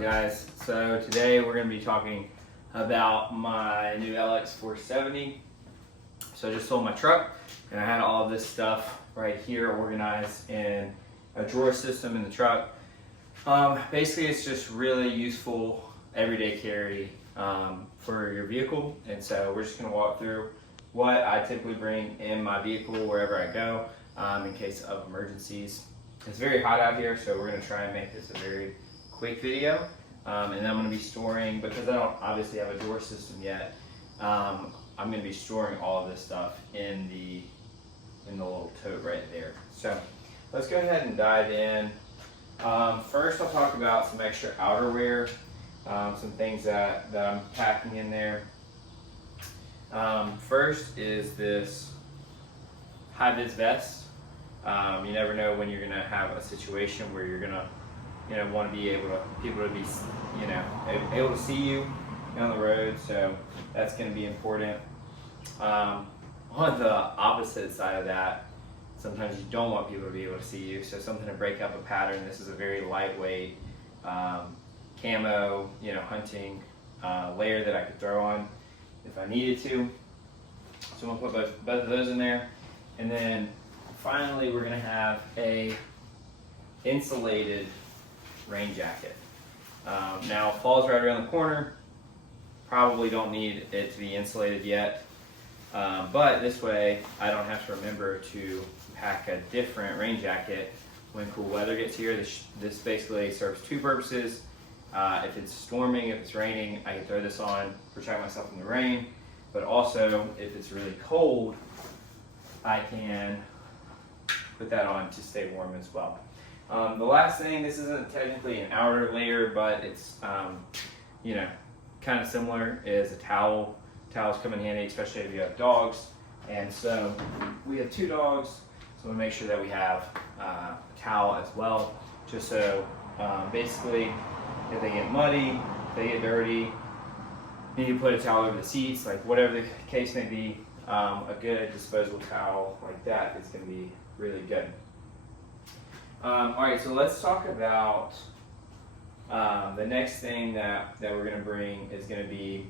up, guys? So today we're going to be talking about my new LX470. So I just sold my truck and I had all of this stuff right here organized in a drawer system in the truck. Basically it's just really useful everyday carry for your vehicle, and so we're just going to walk through what I typically bring in my vehicle wherever I go in case of emergencies. It's very hot out here, so we're going to try and make this a very quick video. And then I'm going to be storing, because I don't obviously have a drawer system yet, I'm going to be storing all of this stuff in the little tote right there. So let's go ahead and dive in. First I'll talk about some extra outerwear, some things that I'm packing in there. First is this high-vis vest. You never know when you're gonna have a situation where you're gonna, want to be people to be, able to see you on the road. So that's gonna be important. On the opposite side of that, sometimes you don't want people to be able to see you. So something to break up a pattern. This is a very lightweight camo, hunting layer that I could throw on if I needed to. So I'm gonna put both of those in there, and then finally, we're going to have a insulated rain jacket. Now, fall's right around the corner. Probably don't need it to be insulated yet, but this way I don't have to remember to pack a different rain jacket when cool weather gets here. This basically serves two purposes. If it's storming, if it's raining, I can throw this on, protect myself from the rain, but also if it's really cold, I can put that on to stay warm as well. The last thing, this isn't technically an outer layer, but it's kind of similar, is a towel. Towels come in handy, especially if you have dogs. And so we have two dogs, so we'll make sure that we have a towel as well, just so basically if they get muddy, if they get dirty, you need to put a towel over the seats, like whatever the case may be. A good disposable towel like that is going to be really good. Alright, so let's talk about the next thing that we're going to bring is going to be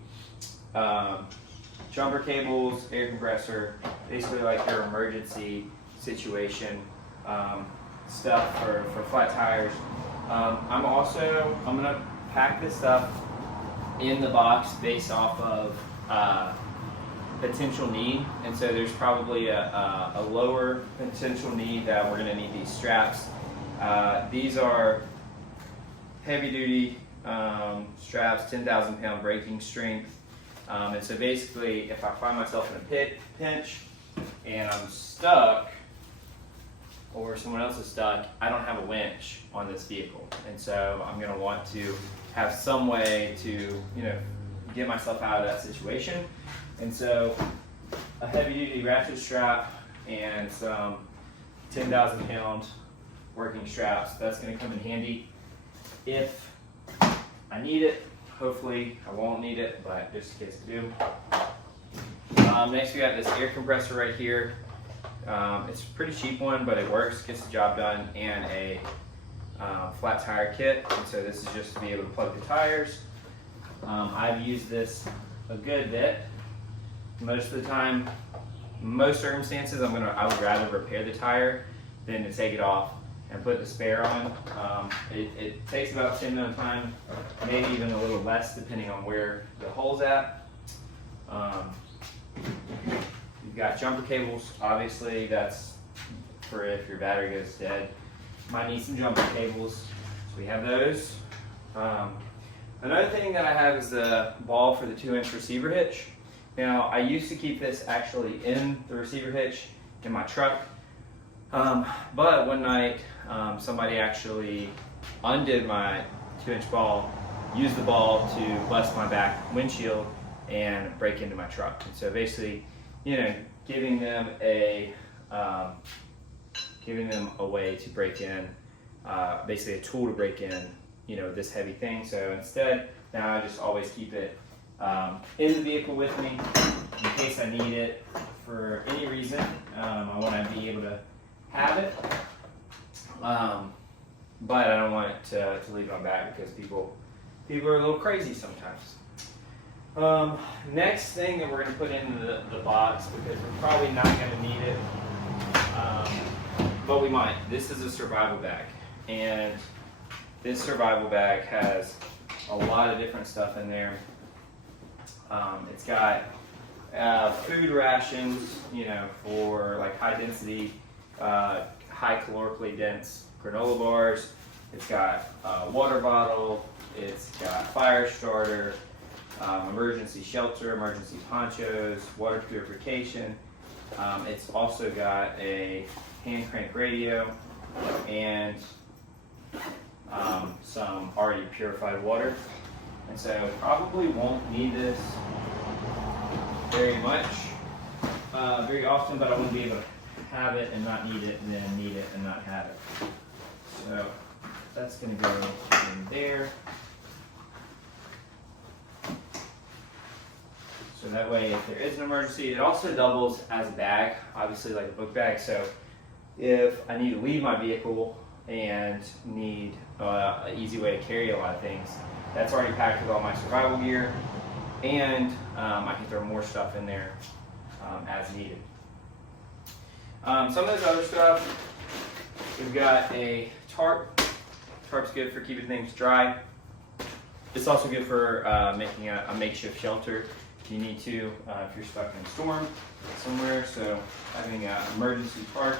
jumper cables, air compressor, basically like your emergency situation stuff for flat tires. I'm going to pack this stuff in the box based off of potential need, and so there's probably a lower potential need that we're going to need these straps. These are heavy duty straps, 10,000 pound braking strength, and so basically if I find myself in a pinch and I'm stuck or someone else is stuck, I don't have a winch on this vehicle, and so I'm going to want to have some way to get myself out of that situation. And so a heavy duty ratchet strap and some 10,000 pound working straps, that's going to come in handy if I need it. Hopefully I won't need it, but just in case I do. Next we got this air compressor right here. It's a pretty cheap one, but it works, gets the job done, and a flat tire kit. And so this is just to be able to plug the tires. I've used this a good bit. Most of the time, most circumstances, I would rather repair the tire than to take it off and put the spare on. It takes about 10 minutes time, maybe even a little less depending on where the hole's at. You've got jumper cables, obviously that's for if your battery goes dead. Might need some jumper cables, so we have those. Another thing that I have is the ball for the 2-inch receiver hitch. Now, I used to keep this actually in the receiver hitch in my truck, but one night somebody actually undid my 2-inch ball, used the ball to bust my back windshield and break into my truck. And so basically, giving them a way to break in, basically a tool to break in, this heavy thing. So instead, now I just always keep it in the vehicle with me in case I need it for any reason. I want to be able to have it. But I don't want it to leave on back because people people are a little crazy sometimes. Next thing that we're going to put in the box, because we're probably not going to need it, but we might. This is a survival bag, and this survival bag has a lot of different stuff in there. It's got food rations, you know, for like high density, high calorically dense granola bars. It's got a water bottle. It's got fire starter, emergency shelter, emergency ponchos, water purification. It's also got a hand crank radio and some already purified water. And so probably won't need this very much, very often, but I want to be able to have it and not need it, and then need it and not have it. So that's going to go in there. So that way, if there is an emergency, it also doubles as a bag, obviously like a book bag. So if I need to leave my vehicle and need an easy way to carry a lot of things, that's already packed with all my survival gear, and I can throw more stuff in there as needed. Some of this other stuff, we've got a tarp. Tarp's good for keeping things dry. It's also good for making a makeshift shelter if you need to, if you're stuck in a storm somewhere. So having an emergency tarp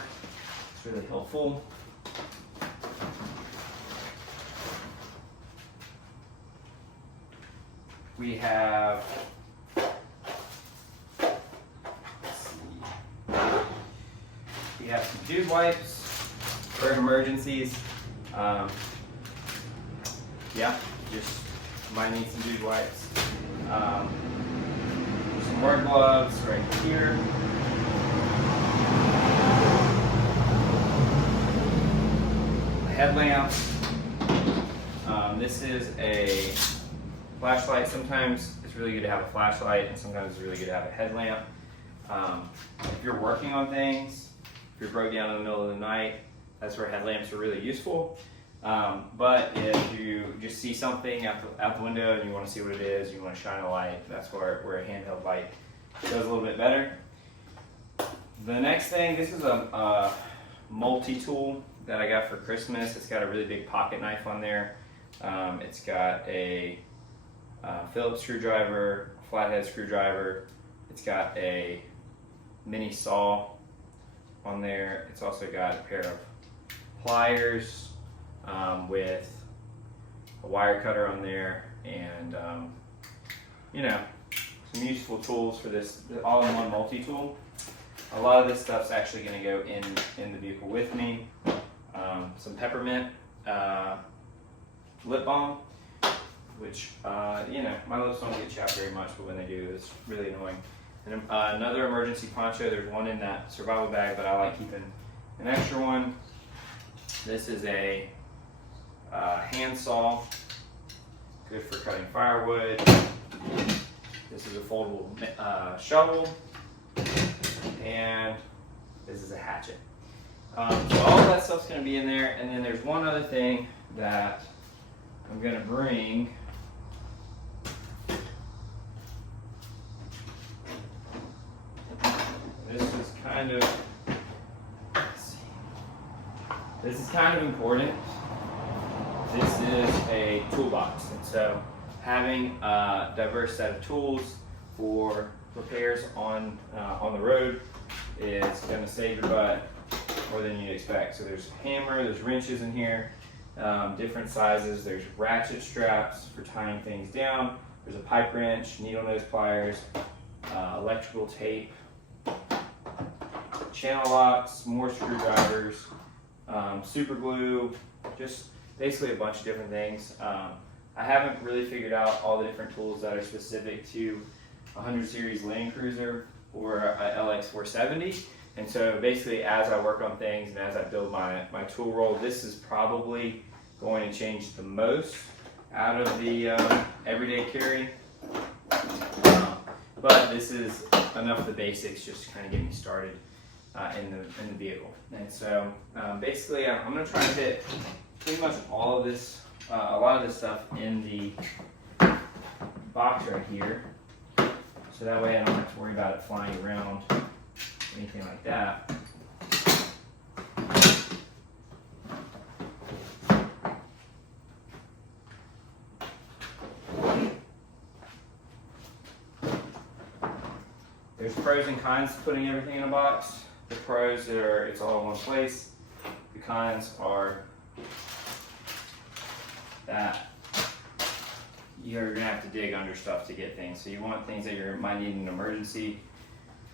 is really helpful. We have, we have some dude wipes for emergencies. Yeah, just might need some dude wipes. Some work gloves right here. A headlamp. This is a flashlight. Sometimes it's really good to have a flashlight, and sometimes it's really good to have a headlamp. If you're working on things, if you're broke down in the middle of the night, that's where headlamps are really useful. But if you just see something out the window and you want to see what it is, you want to shine a light, that's where a handheld light does a little bit better. The next thing, this is a multi-tool that I got for Christmas. It's got a really big pocket knife on there. It's got a Phillips screwdriver, flathead screwdriver. It's got a mini saw on there. It's also got a pair of pliers with a wire cutter on there, and you know, some useful tools for this all-in-one multi-tool. A lot of this stuff's actually going to go in the vehicle with me. Some peppermint lip balm, which you know, my lips don't get chapped very much, but when they do, it's really annoying. And another emergency poncho. There's one in that survival bag, but I like keeping an extra one. This is a hand saw, good for cutting firewood. This is a foldable shovel, and this is a hatchet. So all of that stuff's going to be in there, and then there's one other thing that I'm going to bring. This is kind of important. This is a toolbox, and so having a diverse set of tools for repairs on the road is going to save your butt more than you'd expect. So there's a hammer, there's wrenches in here, different sizes. There's ratchet straps for tying things down. There's a pipe wrench, needle nose pliers, electrical tape, channel locks, more screwdrivers, super glue, just basically a bunch of different things. I haven't really figured out all the different tools that are specific to a 100 series Land Cruiser or a LX 470. And so basically, as I work on things and as I build my tool roll, this is probably going to change the most out of the everyday carry. But this is enough of the basics just to kind of get me started in the vehicle. And so basically, I'm going to try to fit pretty much all of this, a lot of this stuff in the box right here, so that way I don't have to worry about it flying around, anything like that. There's pros and cons to putting everything in a box. The pros are it's all in one place. The cons are that you're gonna have to dig under stuff to get things. So you want things that you might need in an emergency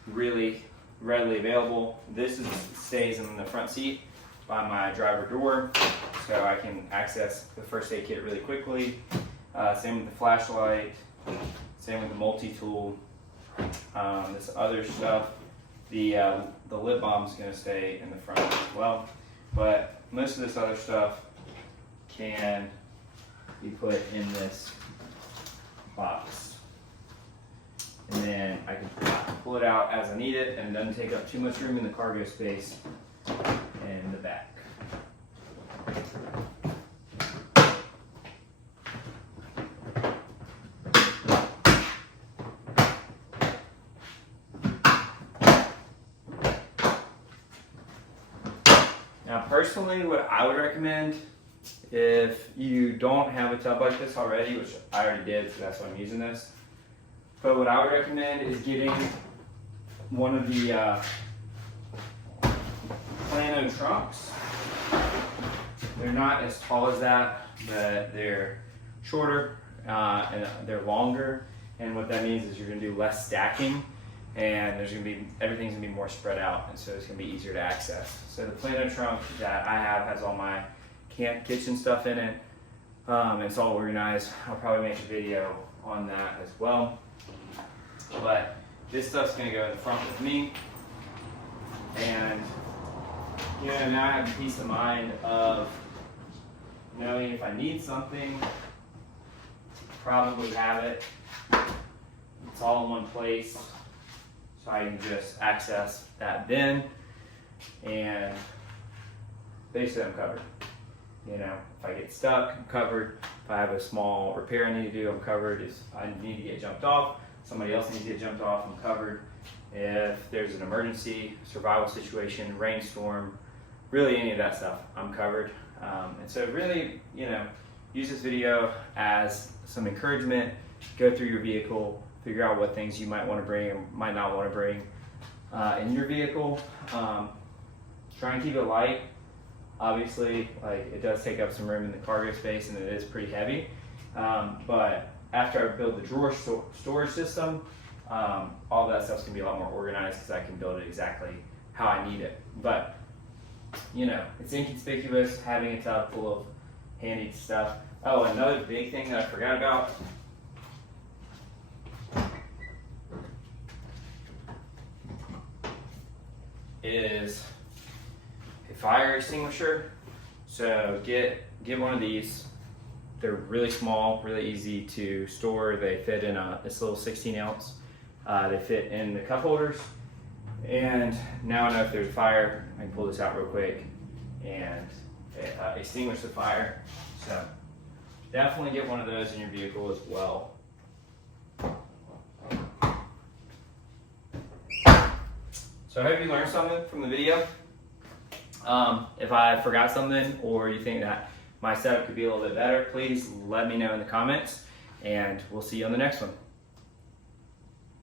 really readily available. This stays in the front seat by my driver door, so I can access the first aid kit really quickly. Same with the flashlight, same with the multi-tool. This other stuff, the lip balm is going to stay in the front as well, but most of this other stuff can be put in this box, and then I can pull it out as I need it, and it doesn't take up too much room in the cargo space in the back. Now personally, what I would recommend, if you don't have a tub like this already, which I already did, so that's why I'm using this, but what I would recommend is getting one of the plano trunks. They're not as tall as that, but they're shorter and they're longer, and what that means is you're going to do less stacking, and everything's gonna be more spread out, and so it's gonna be easier to access. So the plano trunk that I have has all my kitchen stuff in it. It's all organized. I'll probably make a video on that as well. But this stuff's gonna go in the front with me, and now I have the peace of mind of knowing if I need something, probably have it. It's all in one place. So I can just access that bin, and basically I'm covered. If I get stuck, I'm covered. If I have a small repair I need to do, I'm covered. If I need to get jumped off, somebody else needs to get jumped off, I'm covered. If there's an emergency, survival situation, rainstorm, really any of that stuff, I'm covered. And so really, use this video as some encouragement. Go through your vehicle, figure out what things you might want to bring or might not want to bring in your vehicle. Try and keep it light. Obviously, it does take up some room in the cargo space, and it is pretty heavy. But after I build the drawer storage system, all that stuff's gonna be a lot more organized because I can build it exactly how I need it. But it's inconspicuous having a tub full of handy stuff. Oh, another big thing that I forgot about is a fire extinguisher. So get one of these. They're really small, really easy to store. They fit in this little 16 ounce. They fit in the cup holders. And now I know if there's a fire, I can pull this out real quick and extinguish the fire. So definitely get one of those in your vehicle as well. So I hope you learned something from the video. If I forgot something or you think that my setup could be a little bit better, please let me know in the comments, and we'll see you on the next one.